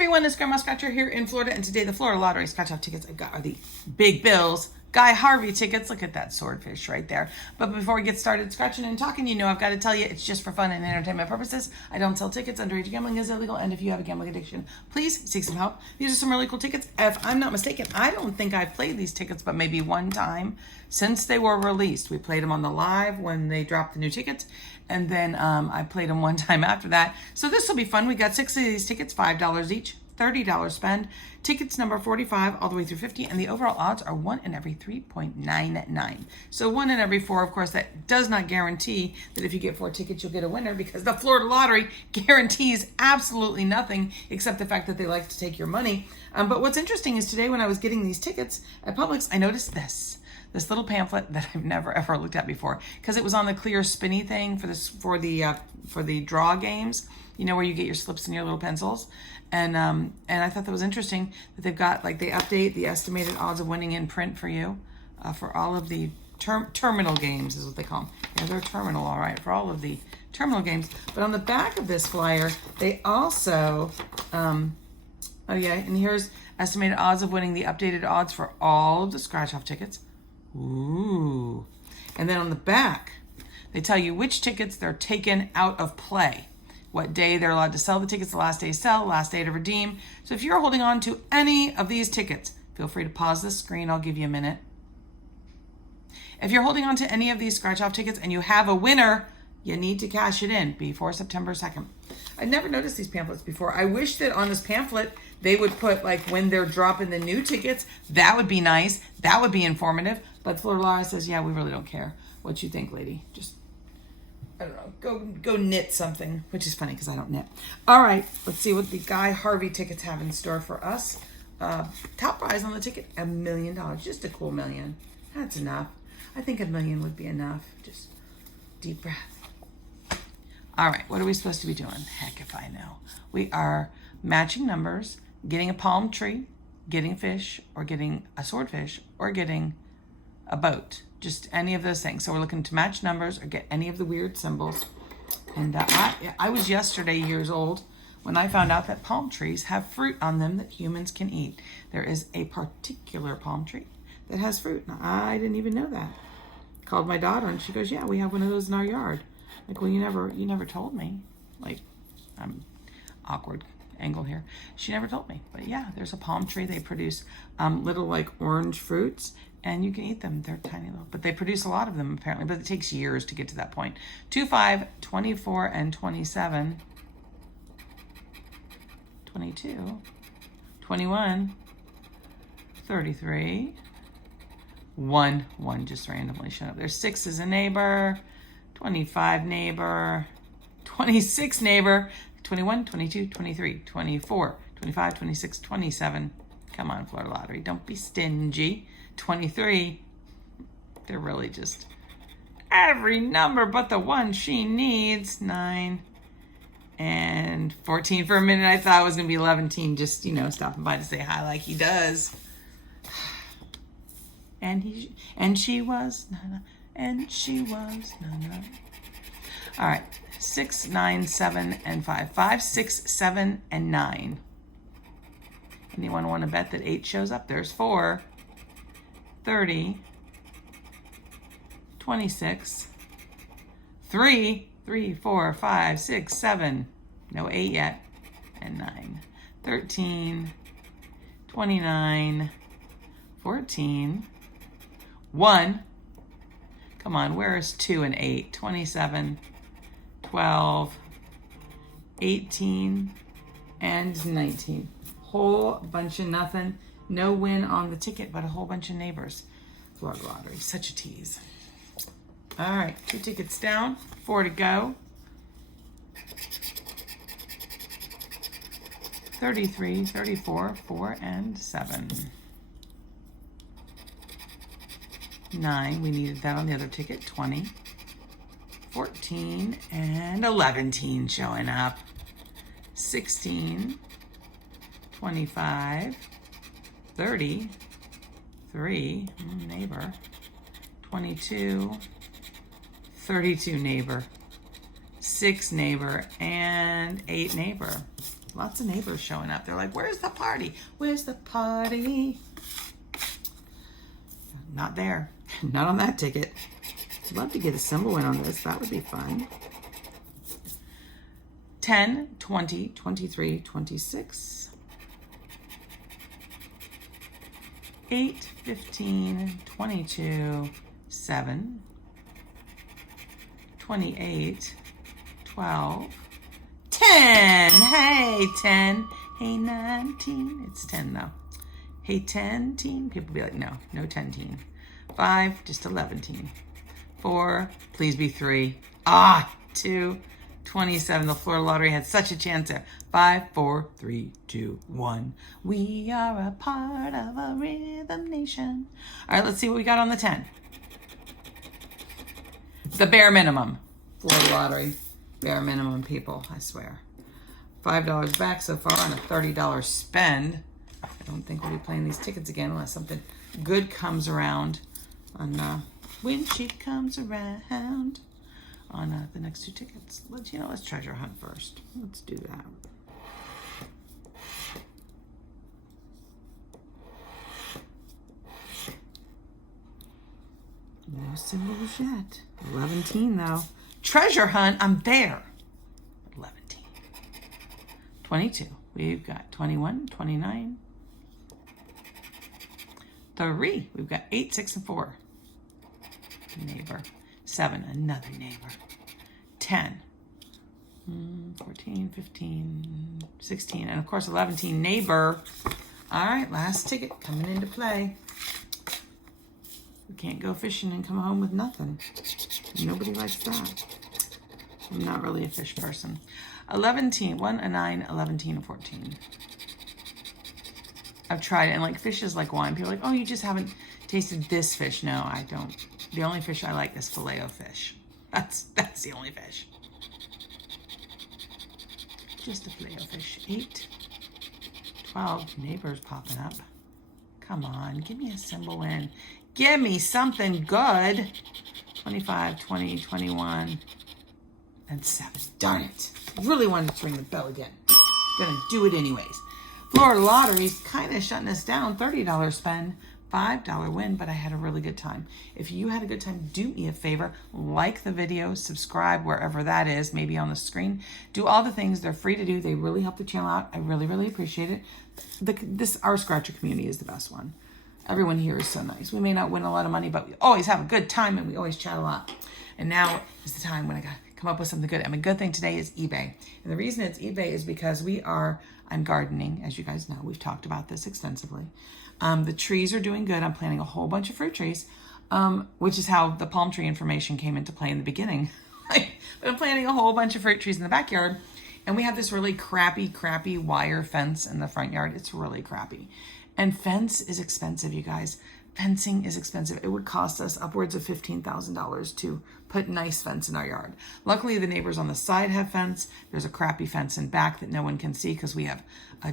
everyone, it's Grandma Scratcher here in Florida, and today the Florida Lottery scratch-off tickets I've got are the Big Bills, Guy Harvey tickets. Look at that swordfish right there. But before we get started scratching and talking, you know I've got to tell you, it's just for fun and entertainment purposes. I don't sell tickets. Underage gambling is illegal, and if you have a gambling addiction, please seek some help. These are some really cool tickets. If I'm not mistaken, I don't think I've played these tickets, but maybe one time since they were released. We played them on the live when they dropped the new tickets, and then I played them one time after that. So this will be fun. We got 6 of these tickets, $5 each. $30 spend. Tickets number 45 all the way through 50, and the overall odds are 1 in every 3.99. So 1 in every 4, of course, that does not guarantee that if you get 4 tickets, you'll get a winner, because the Florida Lottery guarantees absolutely nothing except the fact that they like to take your money. But what's interesting is today when I was getting these tickets at Publix, I noticed this little pamphlet that I've never ever looked at before, because it was on the clear spinny thing for the draw games, you know, where you get your slips and your little pencils. And I thought that was interesting that they've got, like, they update the estimated odds of winning in print for you for all of the terminal games is what they call them. Yeah, they're terminal, all right, for all of the terminal games. But on the back of this flyer, they also, oh yeah, and here's estimated odds of winning, the updated odds for all of the scratch-off tickets. Ooh. And then on the back, they tell you which tickets they're taken out of play, what day they're allowed to sell the tickets, the last day to sell, last day to redeem. So if you're holding on to any of these tickets, feel free to pause the screen. I'll give you a minute. If you're holding on to any of these scratch-off tickets and you have a winner, you need to cash it in before September 2nd. I've never noticed these pamphlets before. I wish that on this pamphlet, they would put, like, when they're dropping the new tickets. That would be nice. That would be informative. But Florida Lottery says, yeah, we really don't care what you think, lady. Just, I don't know, go knit something, which is funny because I don't knit. All right, let's see what the Guy Harvey tickets have in store for us. Top prize on the ticket, $1 million. Just a cool million. That's enough. I think $1 million would be enough. Just deep breath. All right, what are we supposed to be doing? Heck if I know. We are matching numbers, getting a palm tree, getting a fish, or getting a swordfish, or getting a boat. Just any of those things. So we're looking to match numbers or get any of the weird symbols. And I was yesterday years old when I found out that palm trees have fruit on them that humans can eat. There is a particular palm tree that has fruit. And I didn't even know that. Called my daughter and she goes, yeah, we have one of those in our yard. Like, well, you never told me. Like, I'm awkward angle here. She never told me. But yeah, there's a palm tree. They produce little, like, orange fruits, and you can eat them. They're tiny little, but they produce a lot of them apparently, but it takes years to get to that point. 2, 5, 24, and 27, 22, 21, 33, 1 just randomly showed up. There's 6 is a neighbor, 25 neighbor, 26 neighbor, 21, 22, 23, 24, 25, 26, 27. Come on, Florida Lottery, don't be stingy. 23, they're really just every number but the one she needs. 9 and 14. For a minute, I thought it was going to be 11, just, you know, stopping by to say hi like he does. And she was, and she was, All right, 6, 9, 7, and 5. 5, 6, 7, and 9. Anyone want to bet that 8 shows up? There's 4. 30, 26, 3, 4, 5, 6, 7, no 8 yet, and 9, 13, 29, 14, 1, come on, where is 2 and 8, 27, 12, 18, and 19. Whole bunch of nothing. No win on the ticket, but a whole bunch of neighbors. Florida Lottery, such a tease. All right, 2 tickets down, 4 to go. 33, 34, 4, and 7. 9, we needed that on the other ticket. 20, 14, and 11 showing up. 16, 25, 30, 3, neighbor, 22, 32 neighbor, 6 neighbor, and 8 neighbor. Lots of neighbors showing up. They're like, where's the party? Where's the party? Not there. Not on that ticket. I'd love to get a symbol in on this. That would be fun. 10, 20, 23, 26. 8, 15, 22, 7, 28, 12, 10. Hey, 10. Hey, 19. It's 10 though. Hey, 10 teen. People be like, no, no 10 teen. 5, just 11 teen. 4, please be 3. 2, 27. The Florida Lottery had such a chance there. 5, 4, 3, 2, 1. We are a part of a rhythm nation. All right, let's see what we got on the 10. The bare minimum. Florida Lottery. Bare minimum, people, I swear. $5 back so far on a $30 spend. I don't think we'll be playing these tickets again unless something good comes around on when she comes around on the next 2 tickets. Let's treasure hunt first. Let's do that. No symbols yet. 11 though. Treasure hunt, I'm there. 11. 22. We've got 21, 29. 3. We've got 8, 6, and 4. Neighbor. 7. Another neighbor. 10. 14, 15, 16. And of course 11. Neighbor. All right, last ticket coming into play. We can't go fishing and come home with nothing. Nobody likes that. I'm not really a fish person. 11, 1, a 9, 11, and 14. I've tried it, and like fish is like wine. People are like, oh, you just haven't tasted this fish. No, I don't. The only fish I like is filet-o-fish. That's the only fish. Just a filet-o-fish. 8, 12. Neighbors popping up. Come on, give me a symbol in. Give me something good. 25, 20, 21, and 7. Darn it. Really wanted to ring the bell again. Gonna do it anyways. Florida Lottery's kind of shutting us down. $30 spend, $5 win, but I had a really good time. If you had a good time, do me a favor. Like the video, subscribe wherever that is, maybe on the screen. Do all the things. They're free to do. They really help the channel out. I really, really appreciate it. Our Scratcher community is the best one. Everyone here is so nice. We may not win a lot of money, but we always have a good time and we always chat a lot. And now is the time when I got to come up with something good. And my good thing today is eBay. And the reason it's eBay is because I'm gardening, as you guys know. We've talked about this extensively. The trees are doing good. I'm planting a whole bunch of fruit trees, which is how the palm tree information came into play in the beginning. But I'm planting a whole bunch of fruit trees in the backyard. And we have this really crappy wire fence in the front yard. It's really crappy. And fence is expensive, you guys. Fencing is expensive. It would cost us upwards of $15,000 to put nice fence in our yard. Luckily, the neighbors on the side have fence. There's a crappy fence in back that no one can see because we have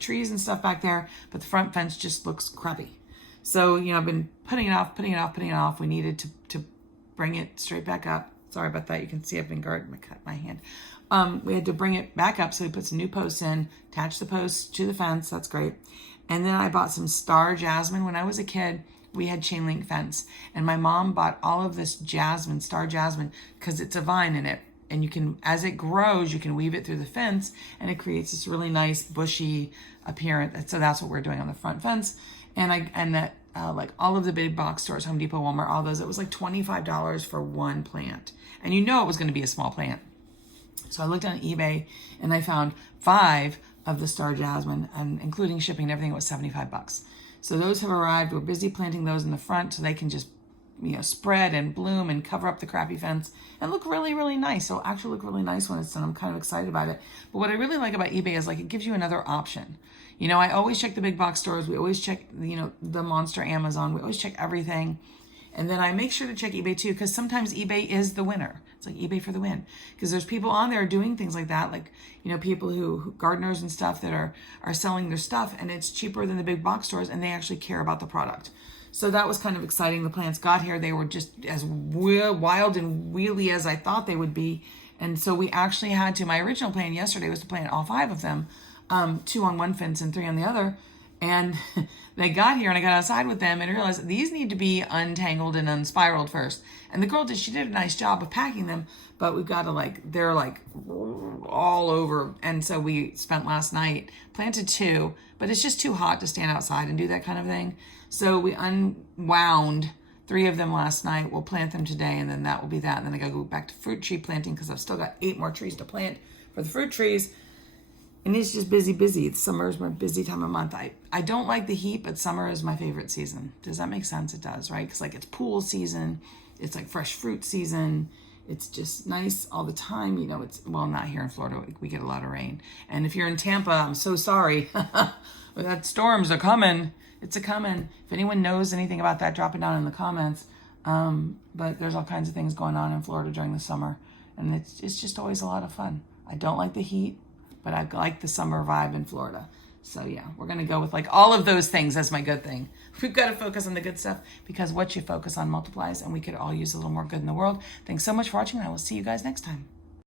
trees and stuff back there. But the front fence just looks crappy. So, I've been putting it off. We needed to bring it straight back up. Sorry about that. You can see I've been guarding. I cut my hand. We had to bring it back up, so we put some new posts in, attach the posts to the fence. That's great. And then I bought some star jasmine. When I was a kid, we had chain link fence, and my mom bought all of this star jasmine, because it's a vine in it, and you can, as it grows, you can weave it through the fence, and it creates this really nice bushy appearance. So that's what we're doing on the front fence. And that like all of the big box stores, Home Depot, Walmart, all those, it was like $25 for one plant, and it was going to be a small plant. So I looked on eBay and I found 5 of the star jasmine, and including shipping and everything, it was $75. So those have arrived. We're busy planting those in the front so they can just, spread and bloom and cover up the crappy fence and look really, really nice. It'll actually look really nice when it's done. I'm kind of excited about it. But what I really like about eBay is it gives you another option. I always check the big box stores. We always check, the monster Amazon. We always check everything. And then I make sure to check eBay too, because sometimes eBay is the winner. It's like eBay for the win. Because there's people on there doing things like that, people who gardeners and stuff that are selling their stuff, and it's cheaper than the big box stores, and they actually care about the product. So that was kind of exciting. The plants got here. They were just as wild and wheelie as I thought they would be. And so we actually had to, my original plan yesterday was to plant all 5 of them 2 on one fence and 3 on the other. And they got here and I got outside with them and I realized these need to be untangled and unspiraled first. And the girl she did a nice job of packing them, but we've got to they're all over. And so we spent last night, planted 2, but it's just too hot to stand outside and do that kind of thing. So we unwound 3 of them last night. We'll plant them today and then that will be that. And then I gotta go back to fruit tree planting because I've still got 8 more trees to plant for the fruit trees. And it's just busy. Summer is my busy time of month. I don't like the heat, but summer is my favorite season. Does that make sense? It does, right? Because it's pool season. It's fresh fruit season. It's just nice all the time. Not here in Florida. We get a lot of rain. And if you're in Tampa, I'm so sorry. That storms are coming. It's a-coming. If anyone knows anything about that, drop it down in the comments. But there's all kinds of things going on in Florida during the summer. And it's just always a lot of fun. I don't like the heat, but I like the summer vibe in Florida. So yeah, we're going to go with all of those things as my good thing. We've got to focus on the good stuff because what you focus on multiplies, and we could all use a little more good in the world. Thanks so much for watching, and I will see you guys next time.